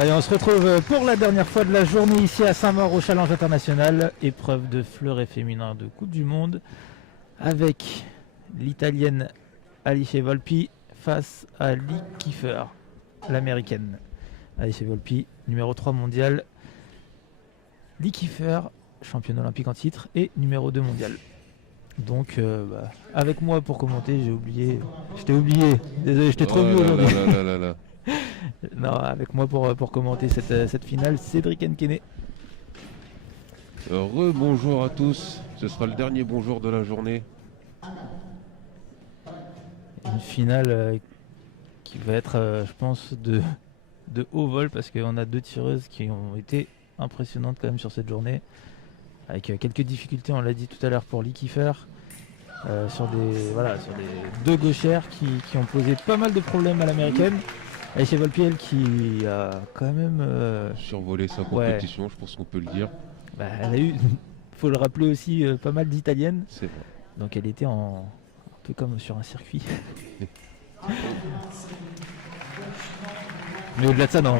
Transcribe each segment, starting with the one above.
Allez, on se retrouve pour la dernière fois de la journée ici à Saint-Maur au Challenge International. Épreuve de fleuret féminin de Coupe du Monde avec l'Italienne Alice Volpi face à Lee Kiefer, l'Américaine. Alice Volpi, numéro 3 mondial. Lee Kiefer, championne olympique en titre et numéro 2 mondial. Donc avec moi pour commenter, j'ai oublié. Je t'ai oublié, désolé, je t'ai trop vu aujourd'hui. Non, avec moi pour commenter cette finale, Cédric Nkene. Bonjour à tous, ce sera le dernier bonjour de la journée. Une finale qui va être, je pense, de haut vol parce qu'on a deux tireuses qui ont été impressionnantes quand même sur cette journée. Avec quelques difficultés, on l'a dit tout à l'heure pour Lee Kiefer. Sur des deux gauchères qui ont posé pas mal de problèmes à l'américaine. Alice Volpi, elle, qui a quand même survolé sa compétition, je pense qu'on peut le dire. Elle a eu, faut le rappeler aussi, pas mal d'italiennes. C'est vrai. Donc elle était un peu comme sur un circuit. Mais au-delà de ça, non,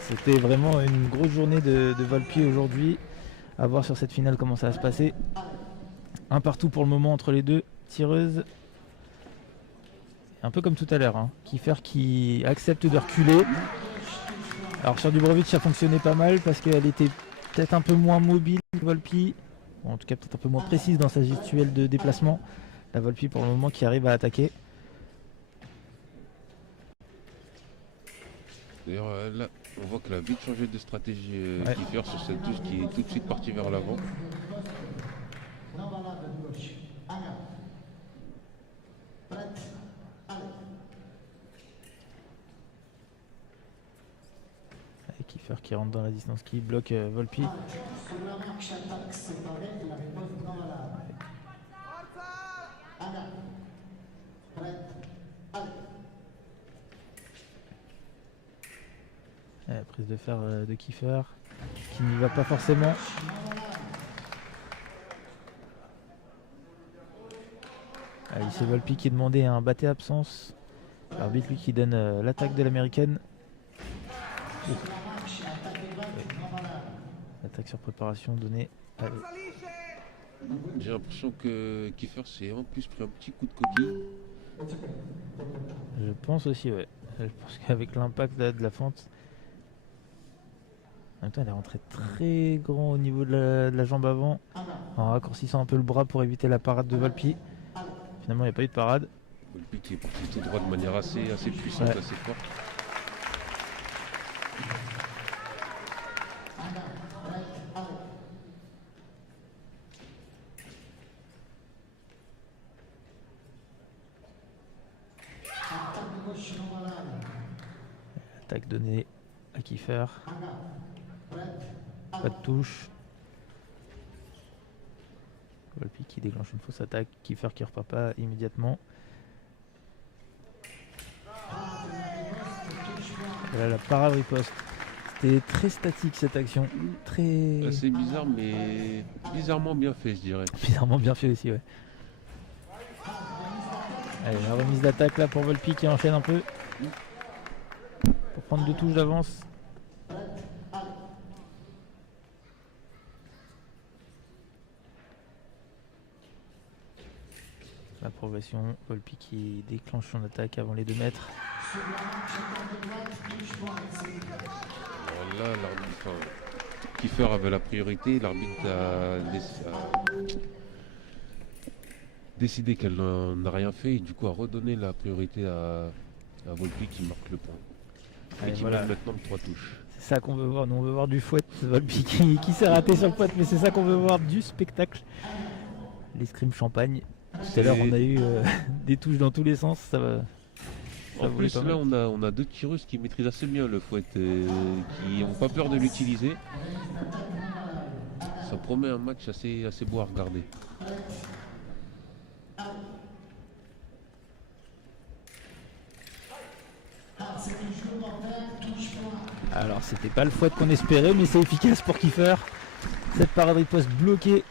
c'était vraiment une grosse journée de Volpi aujourd'hui. À voir sur cette finale comment ça va se passer. Un partout pour le moment entre les deux tireuses. Un peu comme tout à l'heure, hein. Kiefer qui accepte de reculer. Alors sur Dubrovic ça fonctionnait pas mal parce qu'elle était peut-être un peu moins mobile que Volpi. Bon, en tout cas peut-être un peu moins précise dans sa gestuelle de déplacement. La Volpi pour le moment qui arrive à attaquer. D'ailleurs là on voit qu'elle a vite changé de stratégie Kiefer sur cette touche qui est tout de suite partie vers l'avant. Kiefer qui rentre dans la distance, qui bloque Volpi. La prise de fer de Kiefer qui n'y va pas forcément. Alice Volpi qui demandait un batté absence. L'arbitre lui qui donne l'attaque de l'américaine. L'attaque sur préparation donnée à... J'ai l'impression que Kiefer s'est en plus pris un petit coup de coquille. Je pense aussi, ouais. Je pense qu'avec l'impact de la fente. En même temps, elle est rentrée très grand au niveau de la jambe avant, en raccourcissant un peu le bras pour éviter la parade de Volpi. Finalement, il n'y a pas eu de parade. Volpi qui est parti tout droit de manière assez puissante, assez forte. Attaque donnée à Kiefer. Pas de touche. Volpi qui déclenche une fausse attaque. Kiefer qui repart pas immédiatement. Voilà la parade riposte. C'était très statique cette action. Très... C'est bizarre mais bizarrement bien fait je dirais. Bizarrement bien fait aussi, ouais. Allez, la remise d'attaque là pour Volpi qui enchaîne un peu. Pour prendre 2 touches d'avance. La progression, Volpi qui déclenche son attaque avant les 2 mètres. Alors là, Kiefer avait la priorité, l'arbitre a décidé qu'elle n'a rien fait et du coup a redonné la priorité à Volpi qui marque le point. Et qui mène maintenant de 3 touches. C'est ça qu'on veut voir, nous on veut voir du fouet, Volpi qui s'est raté sur le fouet, mais c'est ça qu'on veut voir, du spectacle. L'escrime champagne. Tout à l'heure on a eu des touches dans tous les sens, ça va. En plus là on a deux tireuses qui maîtrisent assez bien le fouet, qui n'ont pas peur de l'utiliser. Ça promet un match assez beau à regarder. Alors c'était pas le fouet qu'on espérait, mais c'est efficace pour Kiefer. Cette parade riposte bloquée,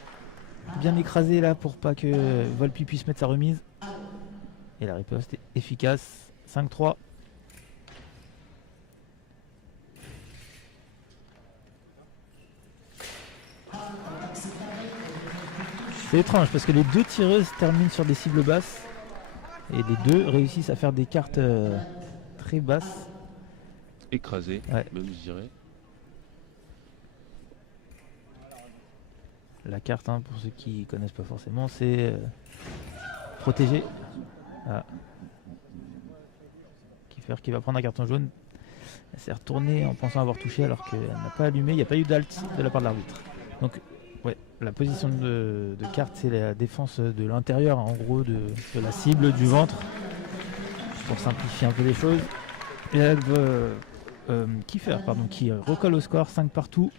bien écrasée là pour pas que Volpi puisse mettre sa remise. Et la riposte est efficace. 5-3. C'est étrange parce que les deux tireuses terminent sur des cibles basses et les deux réussissent à faire des cartes très basses. Écrasé, Ouais. même je dirais. La carte, hein, pour ceux qui connaissent pas forcément, c'est protégé. Ah. Qui va prendre un carton jaune. Elle s'est retournée en pensant avoir touché alors qu'elle n'a pas allumé. Il n'y a pas eu d'alt de la part de l'arbitre. Donc, ouais, la position de carte, c'est la défense de l'intérieur, en gros, de la cible, du ventre, pour simplifier un peu les choses. Et elle veut Kiefer, pardon, qui recolle au score, 5 partout.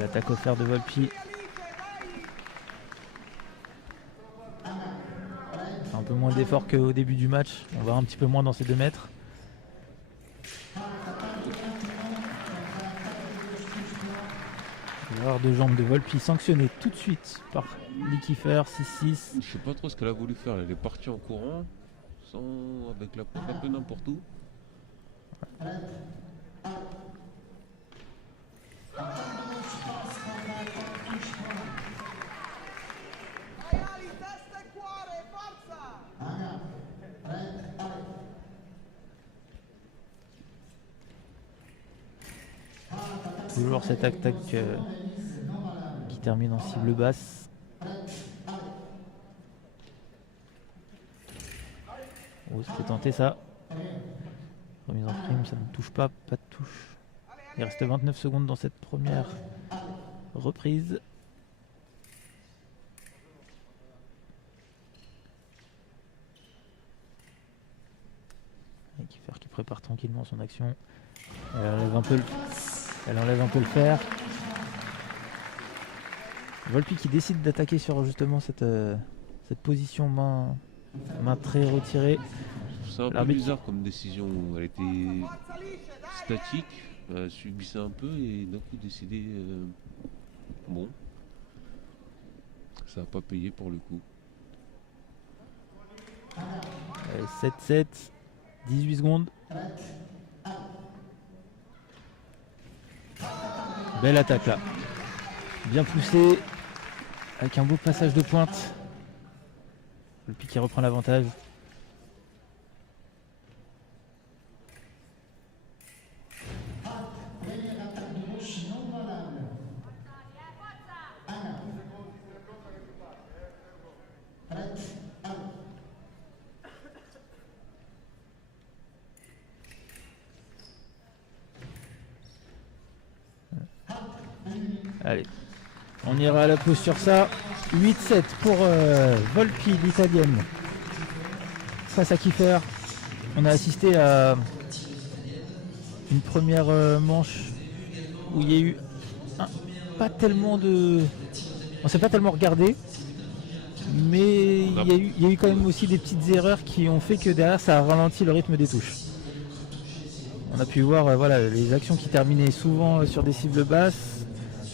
L'attaque offerte de Volpi. Un peu moins d'effort qu'au début du match. On va un petit peu moins dans ces 2 mètres. L'erreur de jambe de Volpi sanctionnée tout de suite par Lee Kiefer, 6-6. Je sais pas trop ce qu'elle a voulu faire. Elle est partie en courant, avec la pointe un peu n'importe où. Toujours cette attaque qui termine en cible basse. Oh, c'était tenté ça. Remise en prime, ça ne touche pas, pas de touche. Il reste 29 secondes dans cette première reprise. Et Kiefer qui prépare tranquillement son action. Elle enlève un peu le fer. Volpi qui décide d'attaquer sur justement cette position main très retirée. C'est un peu bizarre comme décision. Elle était statique, elle subissait un peu et d'un coup décidé. Bon, ça n'a pas payé pour le coup. 7-7, 18 secondes. Belle attaque là. Bien poussé. Avec un beau passage de pointe. Volpi qui reprend l'avantage. Allez, on ira à la pause sur ça. 8-7 pour Volpi, l'italienne, face à Kiefer. On a assisté à une première manche où il y a eu pas tellement de... On s'est pas tellement regardé, mais il y a eu quand même aussi des petites erreurs qui ont fait que derrière ça a ralenti le rythme des touches. On a pu voir voilà, les actions qui terminaient souvent sur des cibles basses.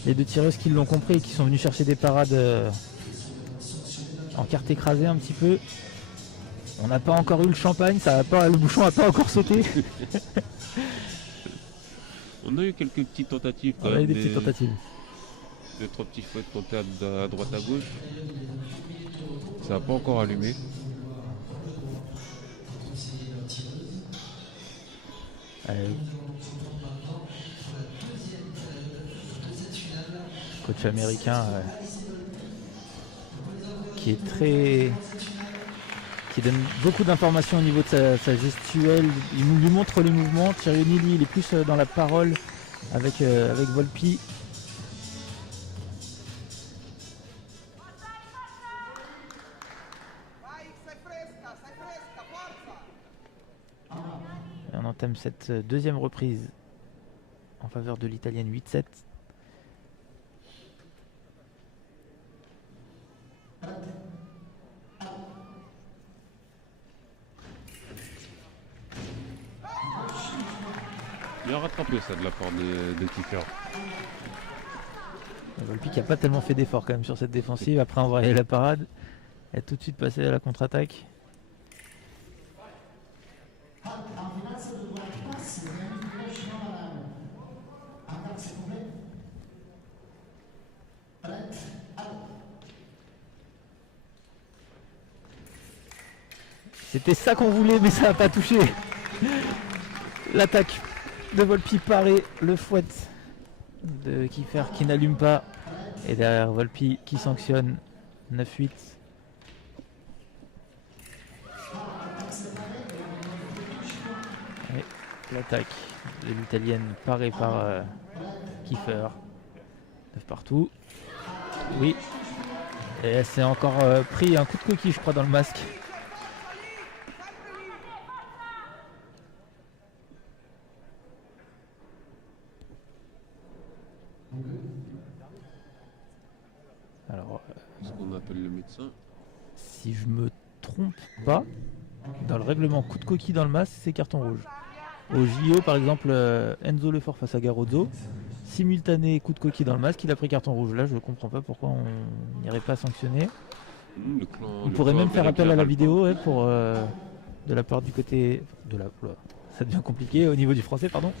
Les deux tireuses qui l'ont compris et qui sont venues chercher des parades en carte écrasée un petit peu. On n'a pas encore eu le champagne, le bouchon n'a pas encore sauté. On a eu quelques petites tentatives quand On a même. eu des petites tentatives. 2-3 petits fouets tentés à droite à gauche. Ça n'a pas encore allumé. Allez. Coach américain qui donne beaucoup d'informations au niveau de sa gestuelle. Il lui montre les mouvements. Thierry lui, il est plus dans la parole avec Volpi. Et on entame cette deuxième reprise en faveur de l'italienne 8-7. Bien rattrapé ça de la part de Kiefer. Volpi qui n'a pas tellement fait d'efforts quand même sur cette défensive. Après envoyer la parade, elle est tout de suite passée à la contre-attaque. C'était ça qu'on voulait, mais ça n'a pas touché. L'attaque de Volpi paré, le fouet de Kiefer qui n'allume pas. Et derrière Volpi qui sanctionne 9-8. L'attaque de l'italienne parée par Kiefer. 9 partout. Oui. Et elle s'est encore pris un coup de coquille, je crois, dans le masque. Alors, ce qu'on appelle le médecin. Si je me trompe pas, dans le règlement coup de coquille dans le masque, c'est carton rouge. Au JO, par exemple, Enzo Lefort face à Garozzo, simultané coup de coquille dans le masque, il a pris carton rouge. Là, je ne comprends pas pourquoi on n'irait pas sanctionner. On pourrait même faire appel à la vidéo pour, de la part du côté de la... Ça devient compliqué au niveau du français, pardon.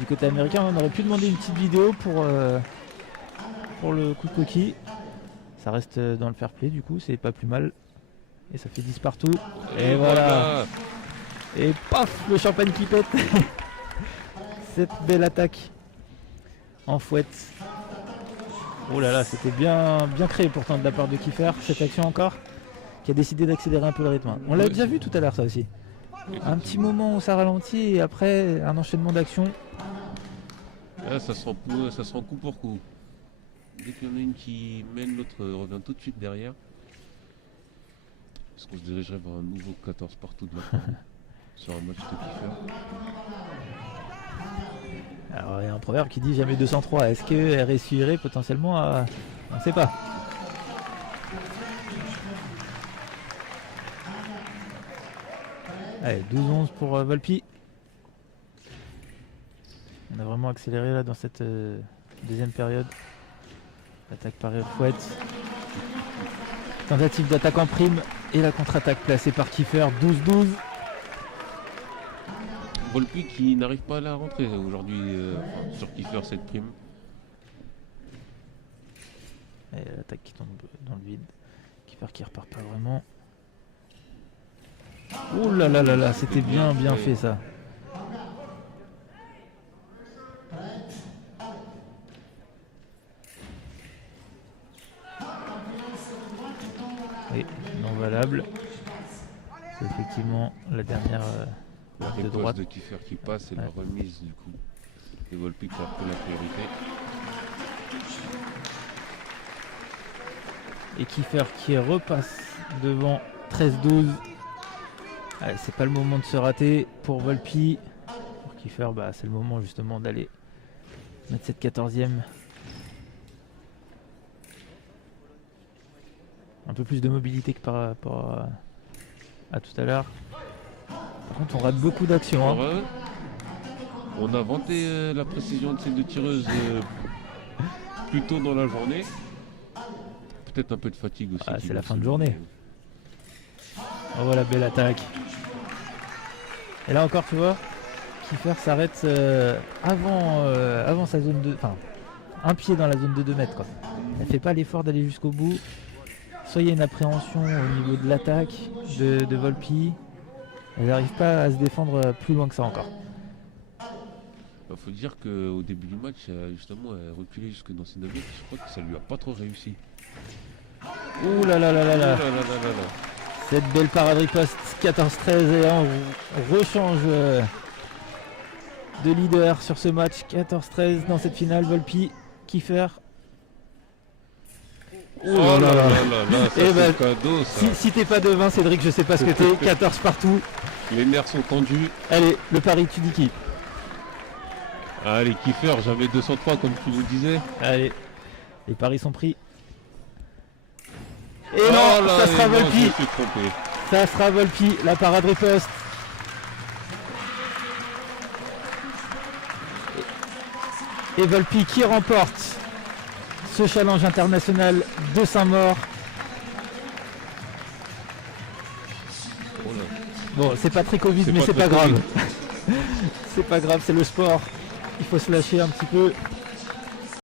Du côté américain, on aurait pu demander une petite vidéo pour le coup de coquille. Ça reste dans le fair play, du coup, c'est pas plus mal. Et ça fait 10 partout. Et voilà. Et paf, le champagne qui pète. Cette belle attaque en fouette. Oh là là, c'était bien créé pourtant de la part de Kiefer, cette action encore, qui a décidé d'accélérer un peu le rythme. On l'a déjà vu tout à l'heure, ça aussi. Un petit moment où ça ralentit et après un enchaînement d'actions. Là, ça se rend coup pour coup. Dès qu'il y en a une qui mène, l'autre revient tout de suite derrière. Est-ce qu'on se dirigerait vers un nouveau 14 partout de la fin sur un match de Kiefer? Alors il y a un proverbe qui dit jamais 203. Est-ce qu'elle réussirait potentiellement à... On ne sait pas. Allez, 12-11 pour Volpi. On a vraiment accéléré là dans cette deuxième période. L'attaque par fouette. Tentative d'attaque en prime et la contre-attaque placée par Kiefer. 12-12. Volpi qui n'arrive pas à la rentrer aujourd'hui sur Kiefer cette prime. Et l'attaque qui tombe dans le vide. Kiefer qui repart pas vraiment. Ouh là là là là, c'était bien fait ça. Oui, non valable. C'est effectivement la dernière de droite de Kiefer qui passe et la remise du coup. Et Volpi qui a pris la priorité. Et Kiefer qui repasse devant 13-12. Allez, c'est pas le moment de se rater pour Volpi. Pour Kiefer, c'est le moment justement d'aller mettre cette 14e. Un peu plus de mobilité que par rapport à tout à l'heure. Par contre, on rate beaucoup d'actions. Hein. On a vanté la précision de ces deux tireuses plus tôt dans la journée. Peut-être un peu de fatigue aussi. C'est la fin de journée. Oh, voilà, belle attaque. Et là encore, tu vois, Kiefer s'arrête avant sa zone de... Enfin, un pied dans la zone de 2 mètres. Quoi. Elle fait pas l'effort d'aller jusqu'au bout. Soit il y a une appréhension au niveau de l'attaque de Volpi. Elle n'arrive pas à se défendre plus loin que ça encore. Il faut dire qu'au début du match, justement, elle reculait jusque dans ses 9 mètres. Je crois que ça lui a pas trop réussi. Ouh là là là là là. Cette belle parade riposte 14-13 et là on rechange de leader sur ce match. 14-13 dans cette finale. Volpi, Kiefer. Oh là là là là, ça c'est cadeau ça. Si t'es pas devin Cédric, je sais pas ce que t'es. 14 partout. Les nerfs sont tendus. Allez, le pari, tu dis qui? Allez, Kiefer, j'avais 203 comme tu nous disais. Allez, les paris sont pris. Et non, ça sera Volpi. Ça sera Volpi, la parade riposte. Et Volpi qui remporte ce challenge international de Saint-Maur. Bon, c'est pas très Covid, mais c'est pas grave. C'est pas grave, c'est le sport. Il faut se lâcher un petit peu.